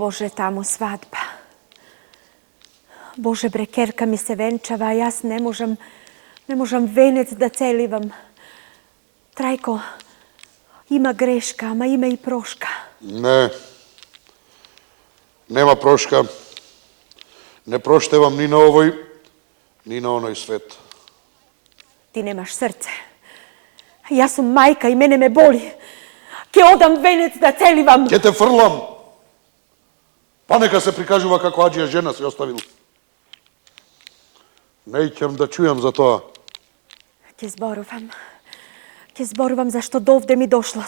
Bože, tamo svadba. Bože, bre, kerka mi se venčava, a jas ne možem venec da celivam. Trajko, ima greška, ma ima i proška. Ne, nema proška. Ne proštevam ni na ovoj, ni na onoj svet. Ti nemaš srce. Ja sam majka i mene me boli. Ke odam venec da celivam. Ke te frlam. Pa neka se prikažuva kako Adžija žena se ostavila. Nećem da čujem za to. Ke zboruvam zašto dovde mi došla.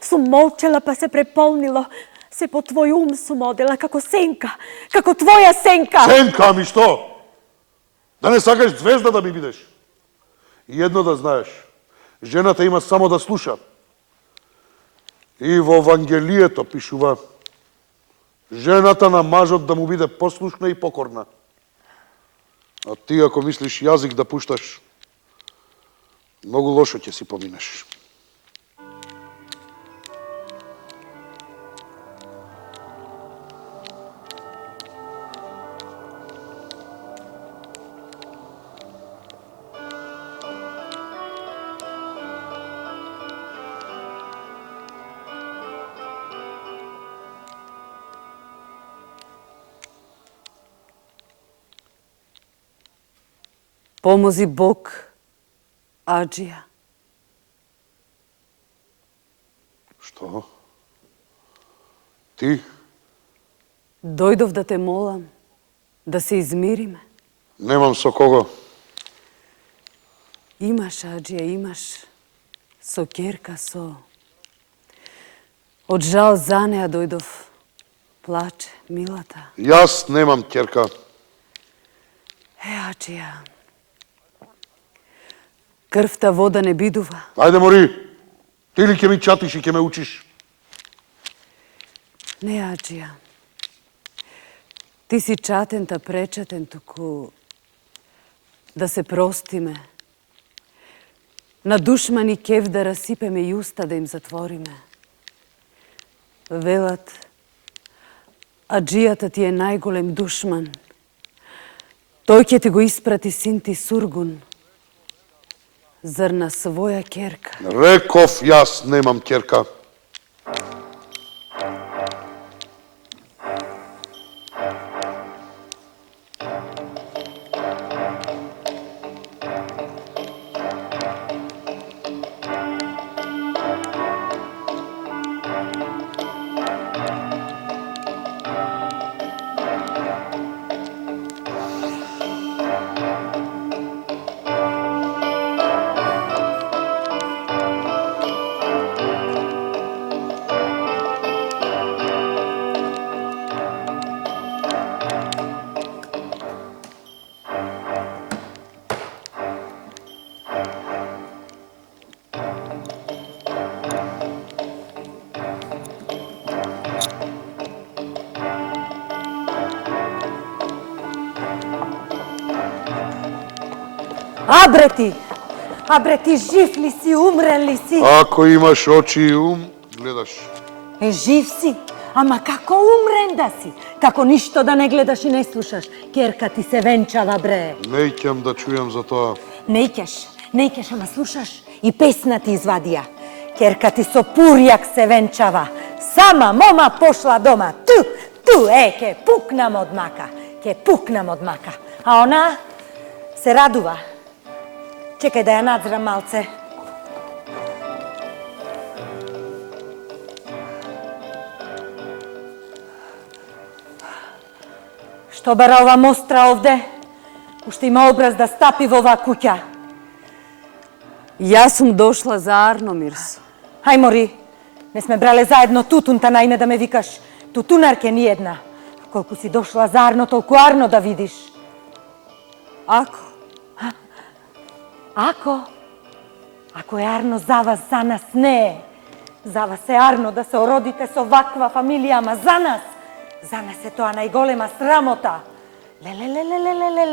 Su molčela pa se prepolnilo. Se po tvoj sum odela kako senka. Kako tvoja senka. Senka mi što? Da ne sagaš zvezda da mi bideš. Jedno da znaš. Ženата има само да слуша. И во Евангелието пишува жената на мажот да му биде послушна и покорна. А ти ако мислиш јазик да пушташ, многу лошо ќе си поминеш. Pomozi Bog, Adžija. Što? Ti? Dojdov da te molam, da se izmiриме. Немам со кого. Имаш, Adžija, имаш. Со керка, со... Од жал за неа дојдов. Плаче, милата. Јас немам ќерка. Adžija. Крвта вода не бидува. Ајде, мори. Ти ли ќе ми чатиш и ќе ме учиш? Не, Adžija. Ти си чатен та пречатен, туку да се простиме. На душмани кев да расипеме и уста да им затвориме. Велат, Adžijата ти е најголем душман. Тој ќе ти го испрати син ти Сургун. Зар на своја керка? Реков јас немам ќерка. Абре ти жив ли си, умрен ли си? Ако имаш очи и ум, гледаш. Жив си, ама како умрен да си? Како ништо да не гледаш и не слушаш? Керка ти се венчава, бре. Неќам да чујам за тоа. Неќеш, ама слушаш? И песна ти извадија. Керка ти со пурјак се венчава. Сама мома пошла дома. Ке пукнам од мака. А она се радува. Чекај да ја надзрам малце. Што бара ова мостра овде? Уште има образ да стапи во оваа куќа. Јас сум дошла за Арномирс. Ај, мори, не сме брале заедно тутунта наиме да ме викаш. Тутунарке ни една. Колку си дошла за Арно, толку Арно да видиш. Ако? Ако е Арно за вас, за нас не е. За вас е Арно да се ородите со ваква фамилија, ама за нас е тоа најголема срамота.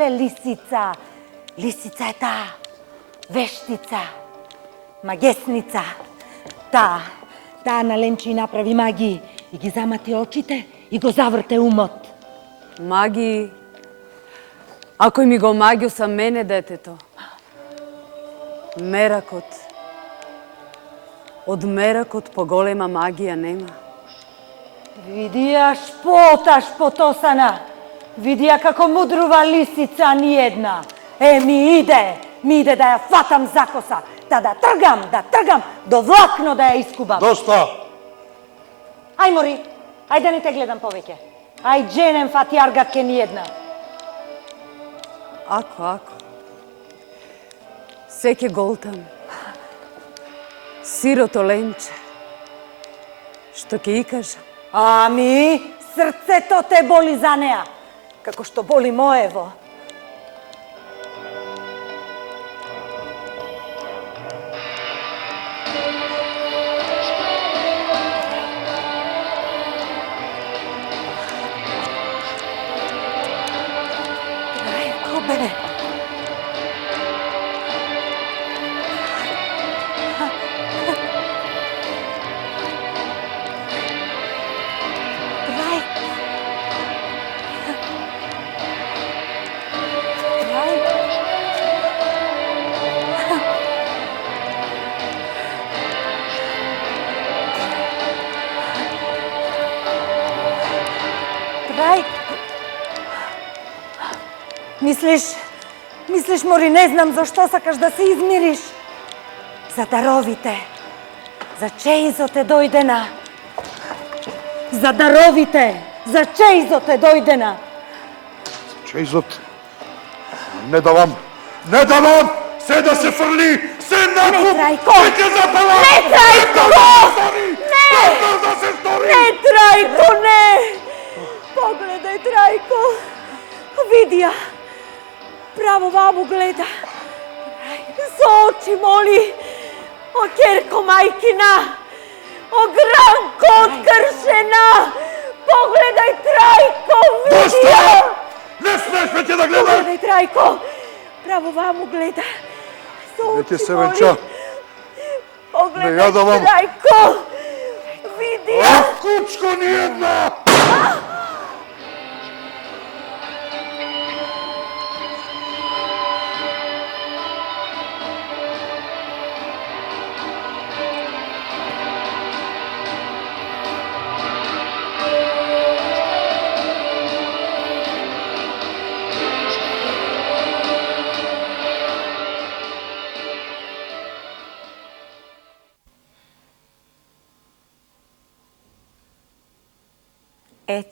Лисица. Лисица е таа. Вештица. Магесница. Таа на Ленчи направи магии и ги замати очите и го заврте умот. Магии, ако ми го магио са мене детето, меракот, од меракот поголема магија нема. Видија шпота шпотосана, видија како мудрува лисица ниедна. Ми иде да ја фатам за коса, да тргам, до влакно да ја искубам. Доста! Ај мори, ај да не те гледам повеќе. Ај дженем фатјаргат ке ниедна. Ако. Секе голтам. Сирото ленче. Што ќе и кажа? Ами, срцето те боли за неа, како што боли моево. Трајко, бе! Мислиш, мори, не знам зашто сакаш да се измириш. За даровите, за чеизот е дојдена. За даровите, за чеизот е дојдена. Чеизот? Не давам! Се да се фрли! Се накуп! Не, Трајко! Се ќе запала! Не, Трајко! Не, Трајко, не! Погледај, Трајко! Видија! Право бабу гледа! Со очи моли! О, керко мајкина! О, гранко откршена! Погледај, Трајко, видија! Не смеш ме ќе да гледаш! Погледај, Трајко! Право бабу гледа! Со Не ќе очи се моли! венча! Погледај, Не ја давам. Трајко! Видија! А, кучко ниедна!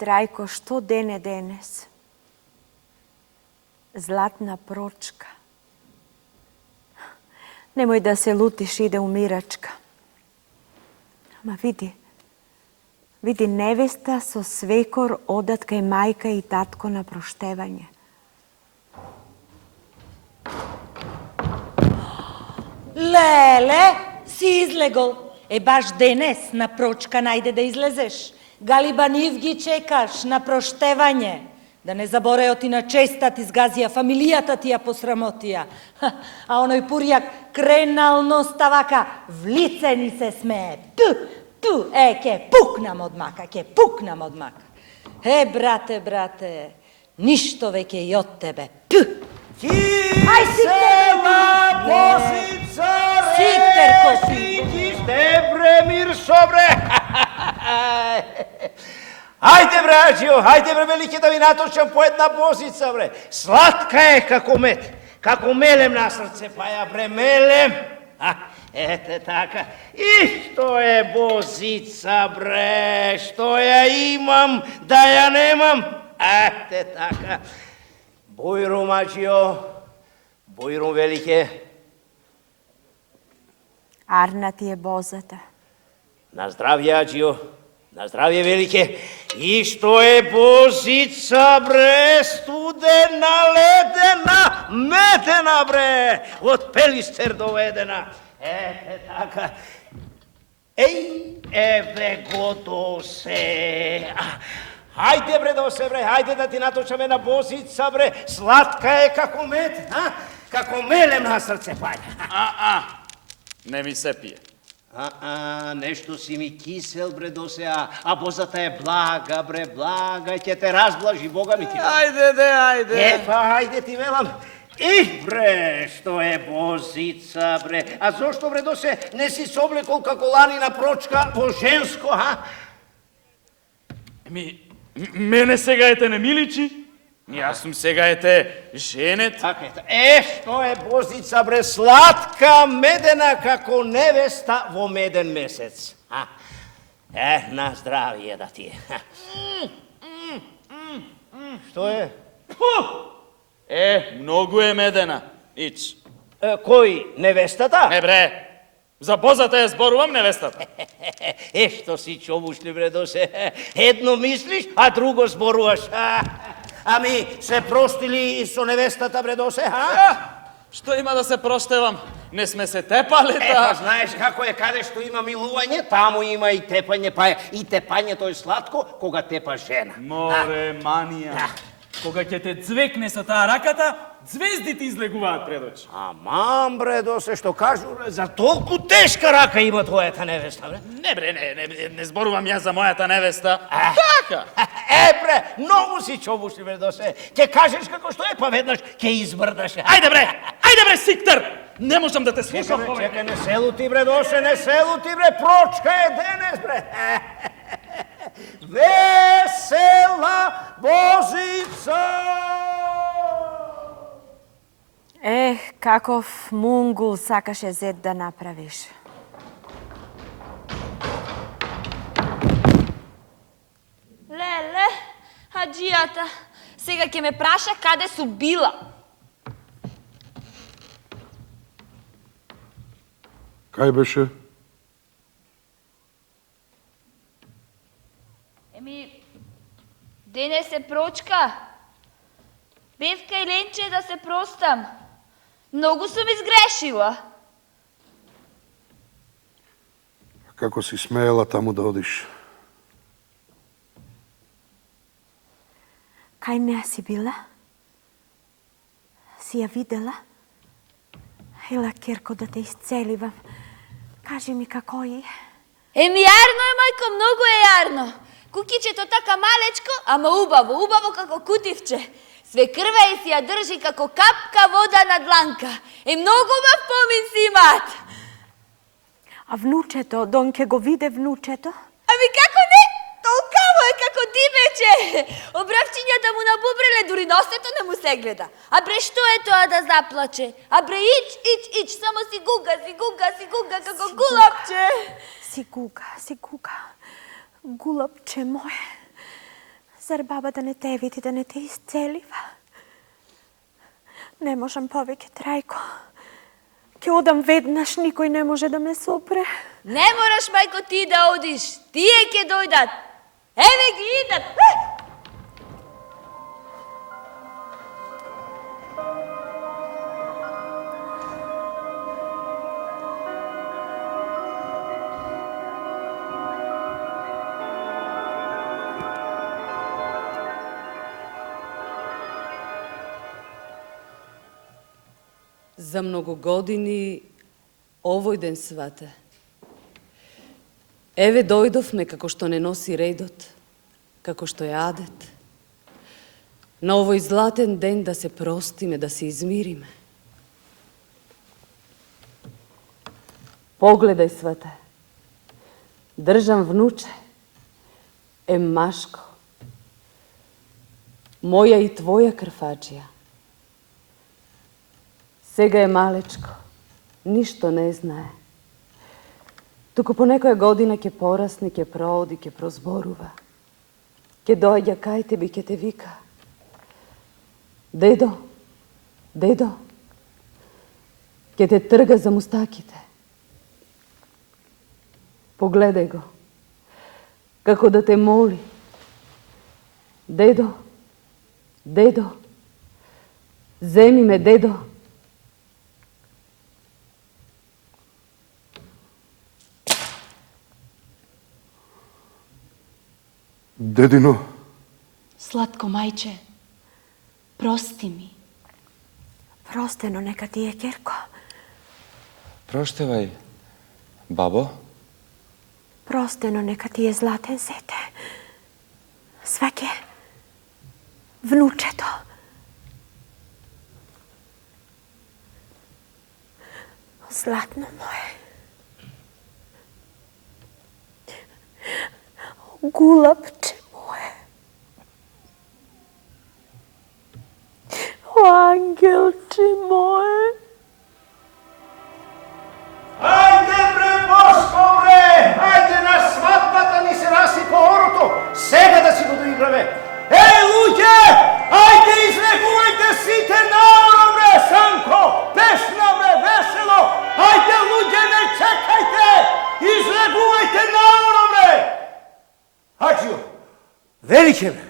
Трајко, што ден е денес? Златна прочка. Немој да се лутиш, иде умирачка. Ама види невеста со свекор одат кај мајка и татко на проштевање. Леле, си излегол. Баш денес на прочка најде да излезеш. Галибанив ги чекаш на проштевање. Да не заборео ти на честа ти згазија, фамилијата ти ја посрамотија. А оној пурјак кренално ставака, в лице ни се смее. Ту, ке пукнам од мака, брате, ништо веќе и од тебе. Ај, Кисела Босица, речи тебе мир собре. Ајде, браđo, ајде, бре, велике, да ви наточам по една босица, бре. Сладка е како мелем на срце, па ја, бре, мелем. Ете така. И што е босица, бре, што ја имам, да ја немам. Ете така. Бојрум, аđo, бојрум, велике. Арна ти е бозата. На здравје, аđo. На здравје, велике. И што е бозица, бре, студена, ледена, медена, бре, од Пелистер доведена. Ете така. Еве го досе. Хајде, бре, досе, бре, хајде да ти наточам една бозица, бре, сладка е како мед, како мелем на срце паѓа. Не ми се пие. Нещо си ми кисел, бре, досеа. А бозата е блага, бре, блага. Ќе те разблажи, Бога ми ти. Ајде. Ајде ти велам. Бре, што е бозица, бре. А зошто, бре, досе не си соблекол како ланина прочка во женско, Мене сега ете не ми личи. Јас сум сега ете женет. Така ете. Што е бозица, бре, сладка, медена, како невеста во меден месец. На здравие да ти е. Што е? Многу е медена. Ич. Кој, невестата? Не бре, за бозата ја зборувам невестата. Што си човушли, бре, досе. Едно мислиш, а друго зборуваш. Ами, се простили со невестата, бре, досе, Што има да се проштевам? Не сме се тепале, Па знаеш како е, каде што има милување, таму има и тепање, па и тепањето е сладко кога тепа жена. Море, манија. Кога ќе те цвекне со таа раката, звездите излегуваат пред очи. Аман, бре, досе, што кажу, за толку тешка рака има твојата невеста, бре? Не бре, не зборувам ја за мојата невеста. Така. Бре, многу си човушли, бре, досе. Ќе кажеш како што е, па веднаш ќе избрдаш. Ајде бре, Сиктер! Не можам да те слушам повеќе. Чекај, не се лути, бре, досе, не се лути, бре, прочка е денес, бре. Весела бозица! Каков мунгул сакаше зет да направиш. Леле, хаджијата, сега ќе ме праша каде су била. Кај беше? Денес е прочка. Бев кај Ленче да се простам. Многу сум изгрешила. Како си смеела таму да одиш? Кај неа си била? Си ја видела? Ела, Керко, да те исцеливам. Кажи ми како е. Јарно е, мајко, многу е јарно. Кукичето така малечко, ама убаво како кутивче. Све крва и си ја држи како капка вода на дланка. Многу убав помин си имаат. А внучето, Донке го виде внучето? Ами како не? Толкаво е како димече. Обравчињата му набубреле, дури носето не му се гледа. А бре, што е тоа да заплаче? А бре, ич, само си гуга, како гулапче. Си гуга. Гулапче мое. Зар баба да не те види, да не те исцелива? Не можам повеќе, Трајко. Ке одам веднаш, никој не може да ме сопре. Не мораш, мајко, ти да одиш. Тие ќе дојдат. Еве ги идат. За многу години овој ден свате. Еве дојдовме како што не носи редот, како што е адет. На овој златен ден да се простиме, да се измириме. Погледај, свете. Држам внуче. Машко. Моја и твоја крфаджија. Сега е малечко, ништо не знае. Туку по некоја година ќе порасне, ќе прооди, ќе прозборува. Ќе доаѓа кај тебе и ќе те вика. Дедо, ќе те трга за мустаките. Погледај го, како да те моли. Дедо, земи ме, дедо. Дедино. Сладко мајче, прости ми. Простено нека ти е, Керко. Проштевај, бабо. Prosteno neka ti je zlaten zete. Svake vnučeto. Zlatno moje. Gulapče moje. O angelče moje. Hajde bre, Boško bre! Hajde na svadbata ni se rasipa oroto! Сега да си го доиграме! Ей, луѓе! Hajde излегувajte сите наоро bre, Санко! Песна bre, весело! Hajde, луѓе, не чекајте! Излегувajte наоро bre! Хаджио, велике ме!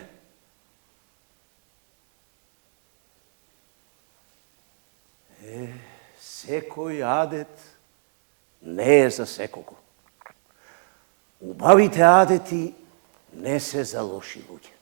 Секој адет не е за секого. Убавите адети не се за лоши луѓе.